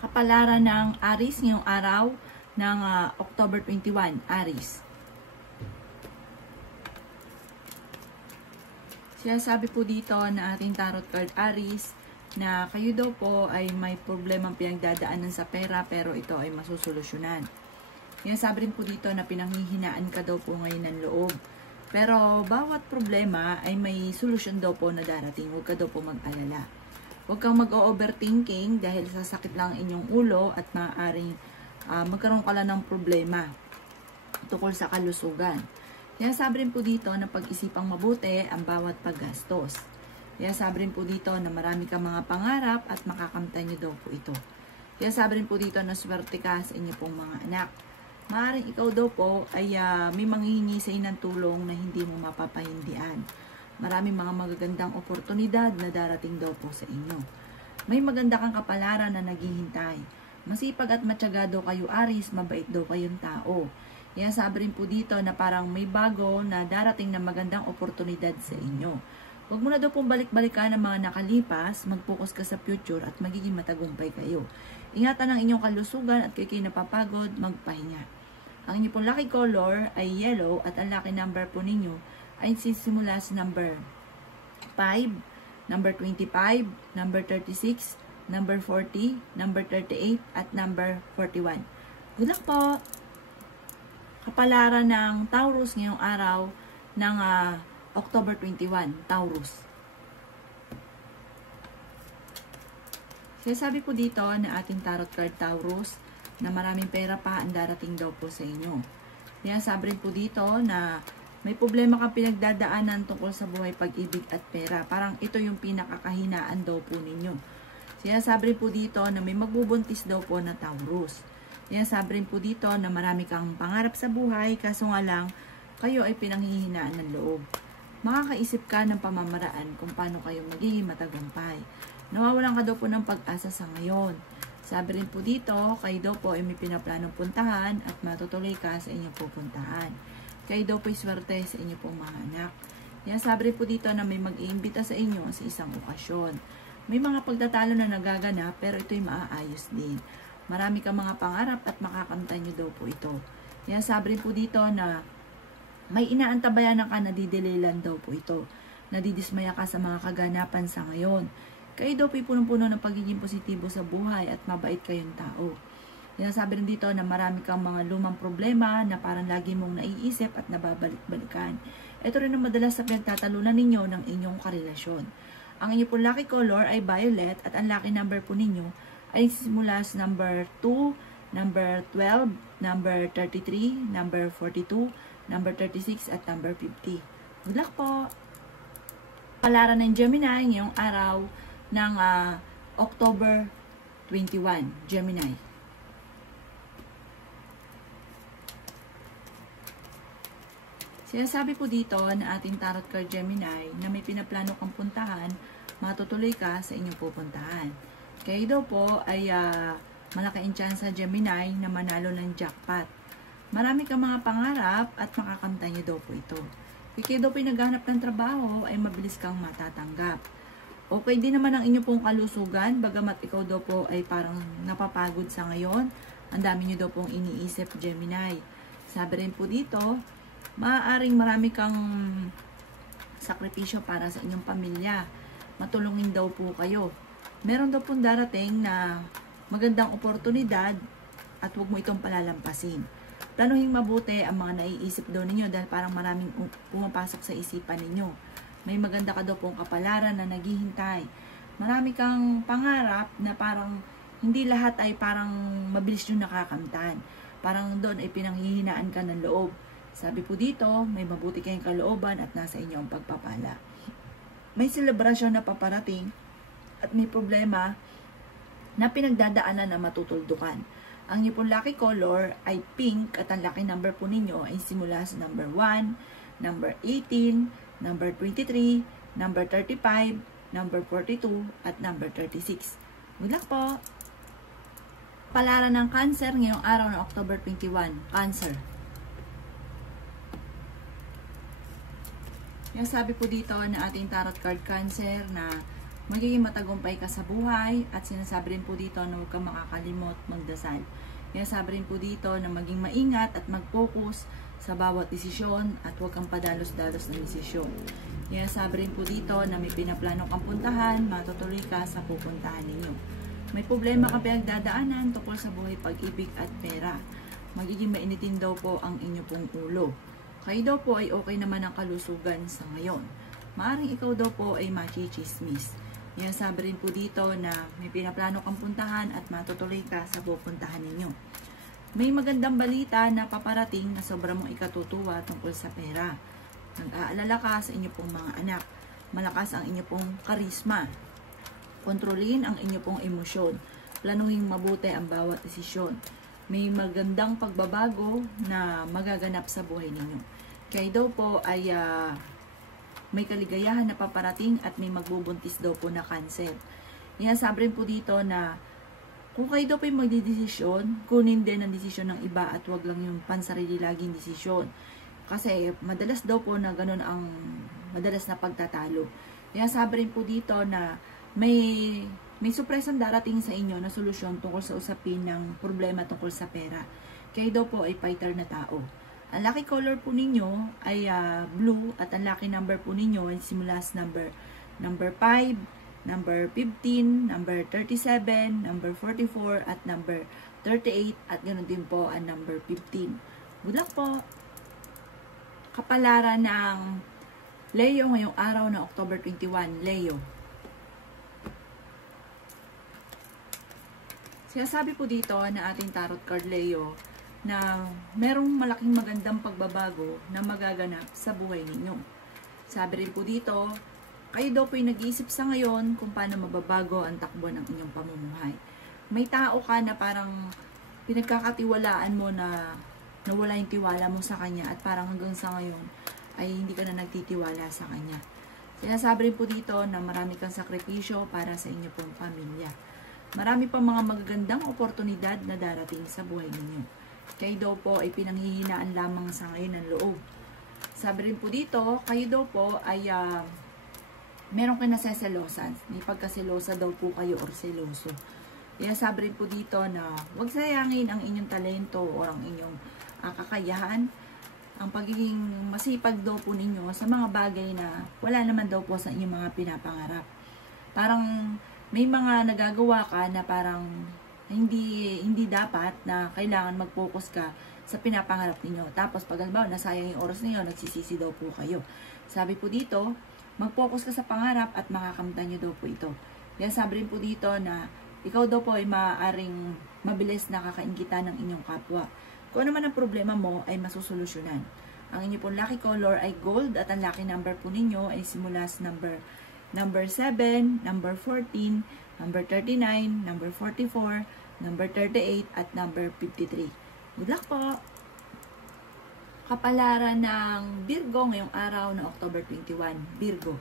Kapalaran ng Aries ngayong araw ng October 21, Aries. Sinasabi po dito na ating tarot card Aries na kayo daw po ay may problemang pinagdadaanan sa pera pero ito ay masusolusyonan. Sinasabi rin po dito na pinanghihinaan ka daw po ngayon ng loob. Pero bawat problema ay may solusyon daw po na darating. Huwag ka daw po mag-alala. Huwag kang mag-overthinking dahil sasakit lang inyong ulo at maaaring magkaroon ka lang ng problema tungkol sa kalusugan. Kaya sabi rin po dito na pag-isipang mabuti ang bawat paggastos. Kaya sabi rin po dito na marami kang mga pangarap at makakamtan nyo daw po ito. Kaya sabi rin po dito na swerte ka sa inyo pong mga anak. Maaaring ikaw daw po ay may manghihingi sa inyo ng tulong na hindi mo mapapahindian. Maraming mga magagandang oportunidad na darating daw po sa inyo. May maganda kang kapalaran na naghihintay. Masipag at matyaga daw kayo Aries, mabait daw kayong tao. Kaya sabi rin po dito na parang may bago na darating na magandang oportunidad sa inyo. Huwag mo na daw pong balik-balikan ng mga nakalipas, mag-focus ka sa future at magiging matagumpay kayo. Ingatan ang inyong kalusugan at kayo napapagod, magpahinga. Ang inyong pong lucky color ay yellow at ang lucky number po ninyo ay sisimula sa number 5, number 25, number 36, number 40, number 38 at number 41. Good luck po! Kapalaran ng Taurus ngayong araw ng October 21, Taurus. Sabi po dito na ating tarot card Taurus na maraming pera pa ang darating daw po sa inyo. Kaya sabi rin po dito na may problema kang pinagdadaanan tungkol sa buhay, pag-ibig at pera. Parang ito yung pinakakahinaan daw po ninyo. Kaya sabi rin po dito na may magbubuntis daw po na Taurus. Kaya sabi rin po dito na marami kang pangarap sa buhay, kaso nga lang, kayo ay pinanghihinaan ng loob. Makakaisip ka ng pamamaraan kung paano kayo magiging matagumpay. Nawawalan ka daw po ng pag-asa sa ngayon. Sabi rin po dito, kayo daw po ay may pinaplanong puntahan at matutuloy ka sa inyong pupuntahan. Kayo daw po ay swerte sa inyong pong mga anak. Kaya sabi rin po dito na may mag-iimbita sa inyo sa isang okasyon. May mga pagtatalo na nagaganap pero ito'y maaayos din. Marami kang mga pangarap at makakamtan nyo daw po ito. Kaya sabi rin po dito na may inaantabayan na ka na didelaylan daw po ito. Nadidismaya ka sa mga kaganapan sa ngayon. Kayo daw po'y punong-puno ng pagiging positibo sa buhay at mabait kayong tao. Kaya sabi rin dito na marami kang mga lumang problema na parang lagi mong naiisip at nababalik-balikan. Ito rin ang madalas sa pinagtatalunan ninyo ng inyong karelasyon. Ang inyong pong lucky color ay violet at ang lucky number po ninyo ay simula sa number 2, number 12, number 33, number 42, number 36, at number 50. Good luck po! Kapalaran ng Gemini ngayong araw ng October 21, Gemini. Sinasabi po dito na ating tarot card Gemini na may pinaplano kang puntahan, matutuloy ka sa inyong pupuntahan. Kayo daw po ay malaking chance sa Gemini na manalo ng jackpot. Marami kang mga pangarap at makakamtan niyo daw po ito. Kung kayo daw po ay naghahanap ng trabaho ay mabilis kang matatanggap. Okay din naman ang inyong pong kalusugan, bagamat ikaw daw po ay parang napapagod sa ngayon. Ang dami niyo daw pong iniisip Gemini. Sabi rin po dito, maaaring marami kang sakripisyo para sa inyong pamilya. Matulungin daw po kayo. Meron daw pong darating na magandang oportunidad at huwag mo itong palalampasin. Planuhin mabuti ang mga naiisip daw ninyo dahil parang maraming pumapasok sa isipan ninyo. May maganda ka daw pong kapalaran na naghihintay. Marami kang pangarap na parang hindi lahat ay parang mabilis yung nakakamtan. Parang doon ay pinanghihinaan ka ng loob. Sabi po dito, may mabuti kayong kalooban at nasa inyo ang pagpapala. May selebrasyon na paparating at may problema na pinagdadaanan na matutuldukan. Ang inyong pong lucky color ay pink at ang lucky number po ninyo ay simula sa number 1, number 18, number 23, number 35, number 42, at number 36. Good luck po! Palaran ng Cancer ngayong araw ng October 21. Cancer. Yung sabi po dito na ating tarot card Cancer na Magiging matagumpay ka sa buhay at sinasabi rin po dito na huwag kang makakalimot magdasal. Sinasabi rin po dito na maging maingat at mag-focus sa bawat desisyon at huwag kang padalos-dalos ng desisyon. Sinasabi rin po dito na may pinaplano kang puntahan, matutuloy ka sa pupuntahan ninyo. May problema ka pinagdadaanan tungkol sa buhay, pag-ibig at pera. Magiging mainitin daw po ang inyo pong ulo. Kayo daw po ay okay naman ang kalusugan sa ngayon. Maaring ikaw daw po ay machichismis. Sabi rin po dito na may pinaplano kang puntahan at matutuloy ka sa pupuntahan ninyo. May magandang balita na paparating na sobrang mong ikatutuwa tungkol sa pera. Nag-aalala ka sa inyo pong mga anak. Malakas ang inyo pong karisma. Kontrolin ang inyo pong emosyon. Planuhin mabuti ang bawat desisyon. May magandang pagbabago na magaganap sa buhay ninyo. Kayo daw po ay may kaligayahan na paparating at may magbubuntis daw po na cancer. Sabi rin po dito na kung kayo daw po yung magdidesisyon, kunin din ang desisyon ng iba at wag lang yung pansarili laging desisyon. Kasi madalas daw po na ganun ang madalas na pagtatalo. Sabi rin po dito na may surpresang darating sa inyo na solusyon tungkol sa usapin ng problema tungkol sa pera. Kayo daw po ay fighter na tao. Ang lucky color po ninyo ay blue at ang lucky number po ninyo ay simula sa number 5, number 15, number 37, number 44 at number 38 at ganoon din po ang number 15. Good luck po! Kapalaran ng Leo ngayong araw na October 21, Leo. Sinasabi po dito na ating tarot card Leo na merong malaking magandang pagbabago na magaganap sa buhay ninyo. Sabi rin po dito, kayo daw po yung nag-iisip sa ngayon kung paano mababago ang takbo ng inyong pamumuhay. May tao ka na parang pinagkakatiwalaan mo na nawala yung tiwala mo sa kanya at parang hanggang sa ngayon ay hindi ka na nagtitiwala sa kanya. Sinasabi rin po dito na marami kang sakripisyo para sa inyo pong pamilya. Marami pa mga magagandang oportunidad na darating sa buhay ninyo. Kayo daw po ay pinanghihinaan lamang sa ngayon ng loob. Sabi rin po dito, kayo daw po ay meron kayo naseselosan. May pagkaselosa daw po kayo or seloso. Sabi rin po dito na huwag sayangin ang inyong talento o ang inyong kakayahan. Ang pagiging masipag daw po ninyo sa mga bagay na wala naman daw po sa inyong mga pinapangarap. Parang may mga nagagawa ka na parang hindi dapat na kailangan mag-focus ka sa pinapangarap ninyo. Tapos pag halimbawa nasayang yung oras ninyo, nagsisisi daw po kayo. Sabi po dito, mag-focus ka sa pangarap at makakamtan nyo daw po ito. Sabi rin po dito na ikaw daw po ay maaaring mabilis na kakaingita ng inyong kapwa. Kung ano man ang problema mo ay masusolusyonan. Ang inyo pong lucky color ay gold at ang lucky number po ninyo ay simula sa number 7, number 14, number 39, number 44, number 38, at number 53. Good luck po! Kapalaran ng Virgo ngayong araw na October 21. Virgo.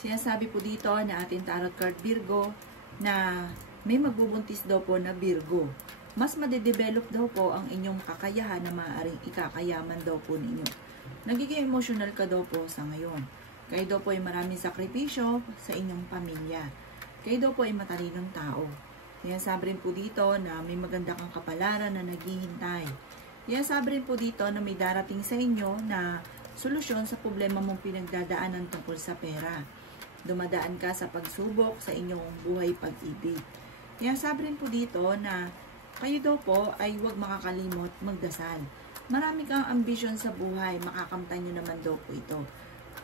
Sinasabi po dito na ating tarot card Virgo na may magbubuntis daw po na Virgo. Mas madedevelop daw po ang inyong kakayahan na maaaring ikakayaman daw po ninyo. Nagiging emotional ka daw po sa ngayon. Kayo daw po ay maraming sakripisyo sa inyong pamilya. Kayo daw po ay matalinong tao. Sabi rin po dito na may maganda kang kapalaran na naghihintay. Sabi rin po dito na may darating sa inyo na solusyon sa problema mong pinagdadaanan tungkol sa pera. Dumadaan ka sa pagsubok sa inyong buhay pag-ibig. Sabi rin po dito na kayo daw po ay huwag makakalimot magdasal. Marami kang ambisyon sa buhay, makakamtan nyo naman daw po ito.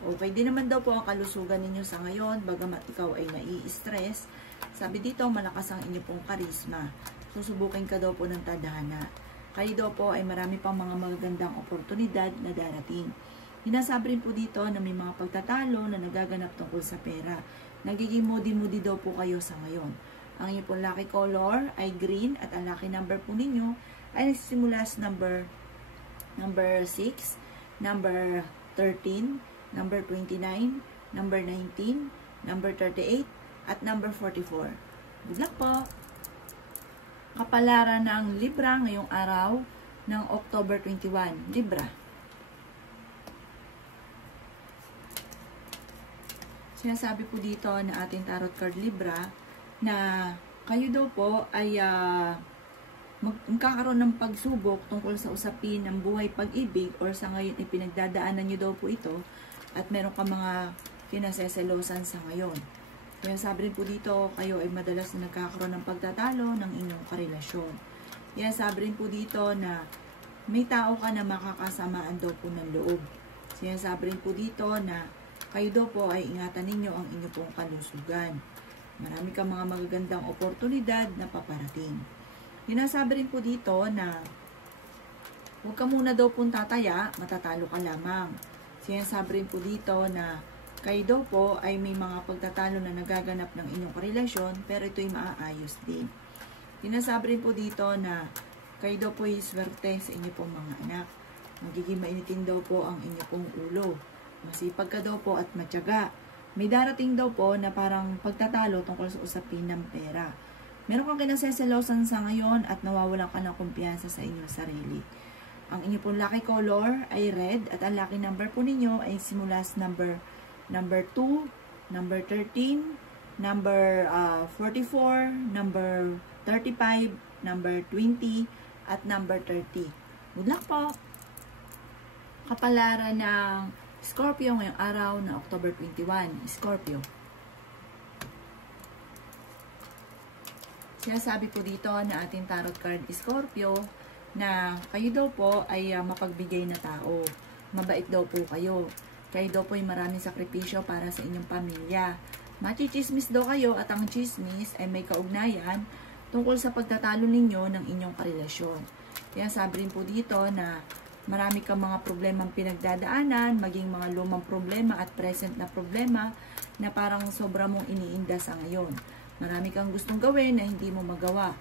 Okay din naman daw po ang kalusugan ninyo sa ngayon, bagamat ikaw ay nai-stress. Sabi dito, malakas ang inyo pong karisma. Susubukin ka daw po ng tadhana. Kayo daw po ay marami pang mga magagandang oportunidad na darating. Hinasabi rin po dito na may mga pagtatalo na nagaganap tungkol sa pera. Nagiging moody-moody daw po kayo sa ngayon. Ang inyo pong lucky color ay green at ang lucky number po ninyo ay nagsisimula sa number 6, number 13, number 29, number 19, number 38, at number 44. Good luck po! Kapalaran ng Libra ngayong araw ng October 21. Libra. Sinasabi po dito na ating tarot card Libra na kayo daw po ay magkakaroon ng pagsubok tungkol sa usapin ng buhay pag-ibig or sa ngayon ay pinagdadaanan nyo daw po ito at meron ka mga kinaseselosan sa ngayon. Kaya sabi rin po dito, kayo ay madalas na nagkakaroon ng pagtatalo ng inyong karelasyon. Kaya sabi rin po dito na may tao ka na makakasamaan daw po ng loob. Kaya sabi rin po dito na kayo daw po ay ingatan ninyo ang inyong pong kalusugan. Marami kang mga magagandang oportunidad na paparating. Sinasabi rin po dito na huwag ka muna daw pong tataya, matatalo ka lamang. Sinasabi rin po dito na kayo daw po ay may mga pagtatalo na nagaganap ng inyong karelasyon pero ito'y maaayos din. Sinasabi rin po dito na kayo daw po ay swerte sa inyong pong mga anak. Magiging mainitin daw po ang inyong pong ulo. Masipag ka daw po at matyaga. May darating daw po na parang pagtatalo tungkol sa usapin ng pera. Meron kang kinaseselosan sa ngayon at nawawalan ka ng kumpiyansa sa inyong sarili. Ang inyong pong lucky color ay red at ang lucky number po ninyo ay simula sa number 2, number 13, number 44, number 35, number 20, at number 30. Good luck po! Kapalaran ng Scorpio ngayong araw na October 21. Scorpio. Sinasabi po dito na ating tarot card Scorpio na kayo daw po ay mapagbigay na tao. Mabait daw po kayo. Kayo daw po ay maraming sakripisyo para sa inyong pamilya. Machichismis daw kayo at ang chismis ay may kaugnayan tungkol sa pagtatalo ninyo ng inyong karelasyon. Kaya sabi rin po dito na marami kang mga problemang pinagdadaanan, maging mga lumang problema at present na problema na parang sobra mong iniinda sa ngayon. Marami kang gustong gawin na hindi mo magawa.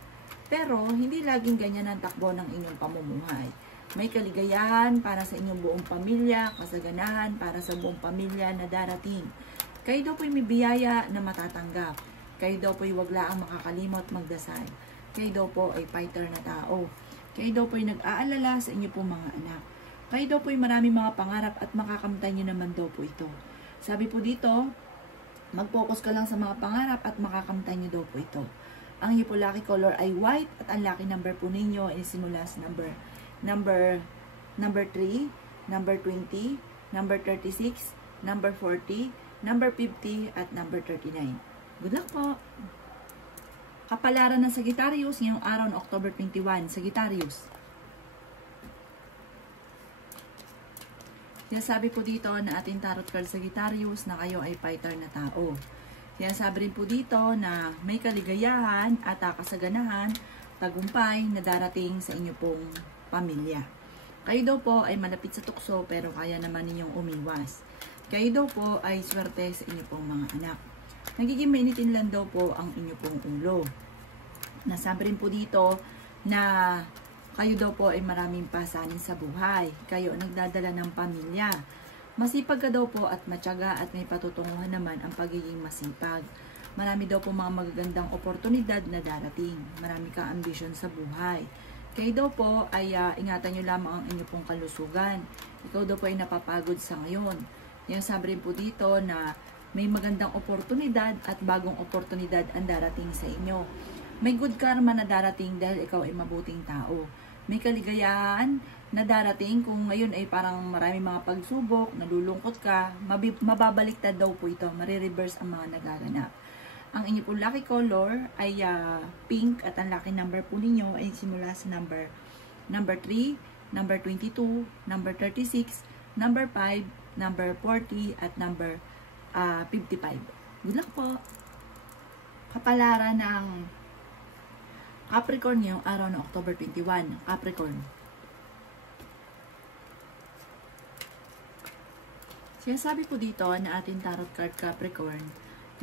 Pero, hindi laging ganyan ang takbo ng inyong pamumuhay. May kaligayahan para sa inyong buong pamilya, kasaganahan para sa buong pamilya na darating. Kayo daw po'y may biyaya na matatanggap. Kayo daw po'y wag laang makakalimot magdasal. Kayo daw po ay fighter na tao. Kayo daw po'y nag-aalala sa inyo pong mga anak. Kayo daw po'y maraming mga pangarap at makakamtan nyo naman daw po ito. Sabi po dito, mag-focus ka lang sa mga pangarap at makakamtan nyo daw po ito. Ang inyong po lucky color ay white at ang lucky number po ninyo ay simula sa number 3, number 20, number 36, number 40, number 50, at number 39. Good luck po! Kapalaran ng Sagittarius ngayong araw ng October 21. Sagittarius. Sinasabi po dito na ating tarot card Sagittarius na kayo ay fighter na tao. Sinasabi rin po dito na may kaligayahan at kasaganahan, tagumpay na darating sa inyo pong pamilya. Kayo daw po ay malapit sa tukso pero kaya naman ninyong umiwas. Kayo daw po ay swerte sa inyo pong mga anak. Nagiging mainitin lang daw po ang inyo pong ulo. Nasabi rin po dito na kayo daw po ay maraming pasanin sa buhay. Kayo nagdadala ng pamilya. Masipag ka daw po at matyaga at may patutunguhan naman ang pagiging masipag. Marami daw po mga magagandang oportunidad na darating. Marami kang ambisyon sa buhay. Kayo daw po ay ingatan nyo lamang ang inyo pong kalusugan. Ikaw daw po ay napapagod sa ngayon. Yan sabi rin po dito na may magandang oportunidad at bagong oportunidad ang darating sa inyo. May good karma na darating dahil ikaw ay mabuting tao. May kaligayahan na darating kung ngayon ay parang maraming mga pagsubok, nalulungkot ka, mababaliktad daw po ito, marireverse ang mga nagaganap. Ang inyo po lucky color ay pink at ang lucky number po ninyo ay simula sa number 3, number 22, number 36, number 5, number 40, at number 55. Good luck po! Kapalaran ng Capricorn ngayong araw ng October 21. Capricorn. Sinasabi po dito na ating tarot card Capricorn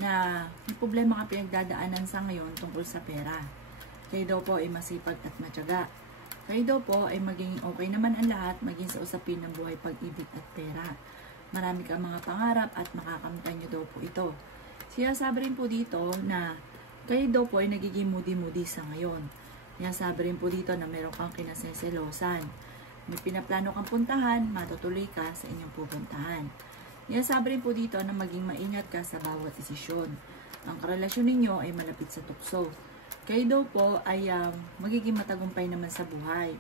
na may problema ka pinagdadaanan sa ngayon tungkol sa pera. Kayo daw po ay masipag at matyaga. Kayo daw po ay maging okay naman ang lahat maging sa usapin ng buhay, pag-ibig at pera. Marami kang mga pangarap at makakamtan nyo daw po ito. Sinasabi rin po dito na kayo daw po ay nagiging moody-moody sa ngayon. Sinasabi rin po dito na meron kang kinaseselosan. May pinaplano kang puntahan, matutuloy ka sa inyong pupuntahan. Sabi rin po dito na maging maingat ka sa bawat desisyon. Ang karelasyon ninyo ay malapit sa tukso. Kayo daw po ay magiging matagumpay naman sa buhay.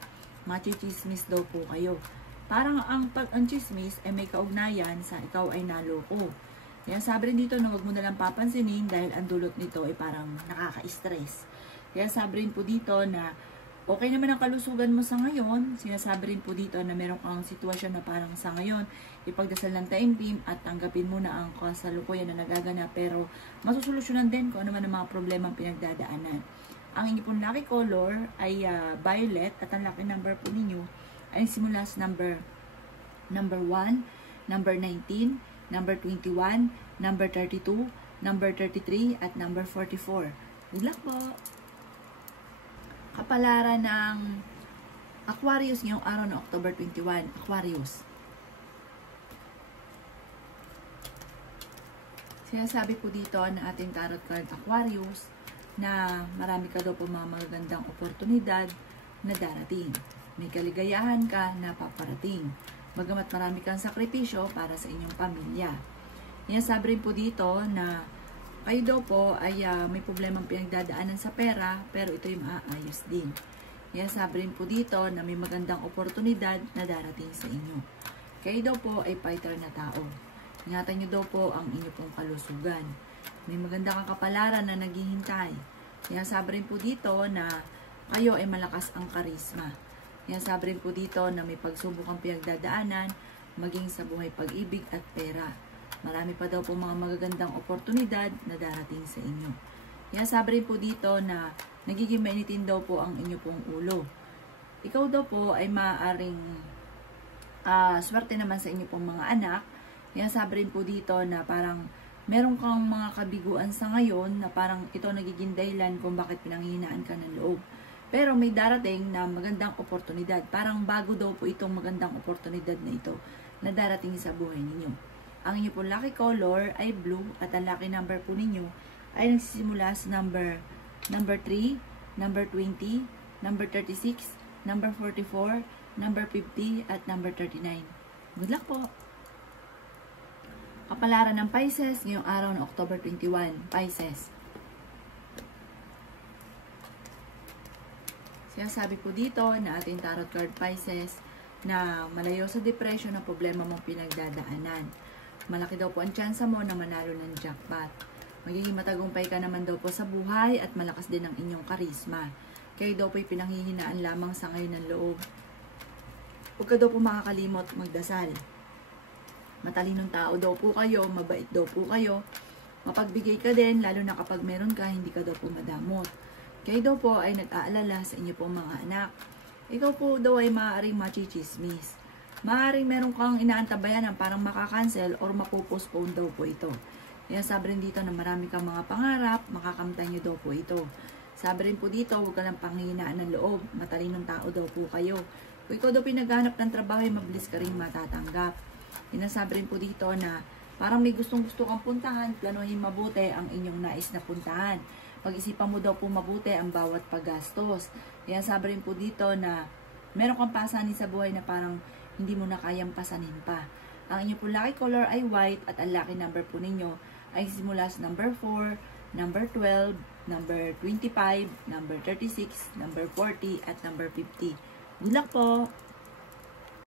Machichismis daw po kayo. Parang ang pag-chismis ay may kaugnayan sa ikaw ay naloko. Sabi rin dito na wag mo nalang papansinin dahil ang dulot nito ay parang nakaka-stress. Sabi rin po dito na okay naman ang kalusugan mo sa ngayon. Sinasabi rin po dito na meron kang sitwasyon na parang sa ngayon, ipagdasal ng taimtim at tanggapin mo na ang kasalukuyan na nagaganap, pero masusolusyonan din kung ano man ang mga problema ang pinagdadaanan. Ang inyo pong lucky color ay violet at ang lucky number po ninyo ay simula sa number 1, number 19, number 21, number 32, number 33, at number 44. Good luck po! Kapalaran ng Aquarius ngayong araw ng October 21. Aquarius. Sinasabi po dito na ating tarot card Aquarius na marami ka daw po mga magagandang oportunidad na darating. May kaligayahan ka na paparating. Bagamat marami kang sakripisyo para sa inyong pamilya. Sabi rin po dito na kayo daw po ay may problemang pinagdadaanan sa pera, pero ito yung maayos din. Sabi rin po dito na may magandang oportunidad na darating sa inyo. Kayo daw po ay fighter na tao. Ingatan nyo daw po ang inyo pong kalusugan. May maganda kang kapalaran na naghihintay. Sabi rin po dito na kayo ay malakas ang karisma. Sabi rin po dito na may pagsubok ang pinagdadaanan, maging sa buhay pag-ibig at pera. Marami pa daw po mga magagandang oportunidad na darating sa inyo. Sabi rin po dito na nagiging mainitin daw po ang inyo pong ulo. Ikaw daw po ay maaaring swerte naman sa inyo pong mga anak. Sabi rin po dito na parang meron kang mga kabiguan sa ngayon na parang ito nagiging dahilan kung bakit pinanghihinaan ka ng loob. Pero may darating na magandang oportunidad. Parang bago daw po itong magandang oportunidad na ito na darating sa buhay ninyo. Ang inyo po lucky color ay blue at ang lucky number po ninyo ay nagsisimula sa number 3, number 20, number 36, number 44, number 50, at number 39. Good luck po! Kapalaran ng Pisces ngayong araw ng October 21. Pisces. Sinasabi po dito na ating tarot card Pisces na malayo sa depression ang problema mong pinagdadaanan. Malaki daw po ang tsansa mo na manalo ng jackpot. Magiging matagumpay ka naman daw po sa buhay at malakas din ang inyong karisma. Kayo daw po'y pinanghihinaan lamang sa ngayon ng loob. Huwag ka daw po makakalimot magdasal. Matalinong tao daw po kayo, mabait daw po kayo. Mapagbigay ka din, lalo na kapag meron ka, hindi ka daw po madamot. Kayo daw po ay nag-aalala sa inyo pong mga anak. Ikaw po daw ay maaaring machichismis. Maaaring meron kang inaantabayan na parang makakancel or mapopostpone daw po ito. Sabi rin dito na marami kang mga pangarap, makakamtan nyo daw po ito. Sabi rin po dito, huwag ka lang panghihinaan ng loob. Matalinong tao daw po kayo. Kung ikaw daw pinaghanap ng trabaho, mabilis ka rin matatanggap. Sabi rin po dito na parang may gustong-gusto kang puntahan, planuhin mabuti ang inyong nais na puntahan. Pag-isipan mo daw po mabuti ang bawat paggastos. Sabi rin po dito na meron kang pasanin sa buhay na parang hindi mo na kayang pasanin pa. Ang inyong po lucky color ay white at ang lucky number po ninyo ay simula sa number 4, number 12, number 25, number 36, number 40, at number 50. Good luck po!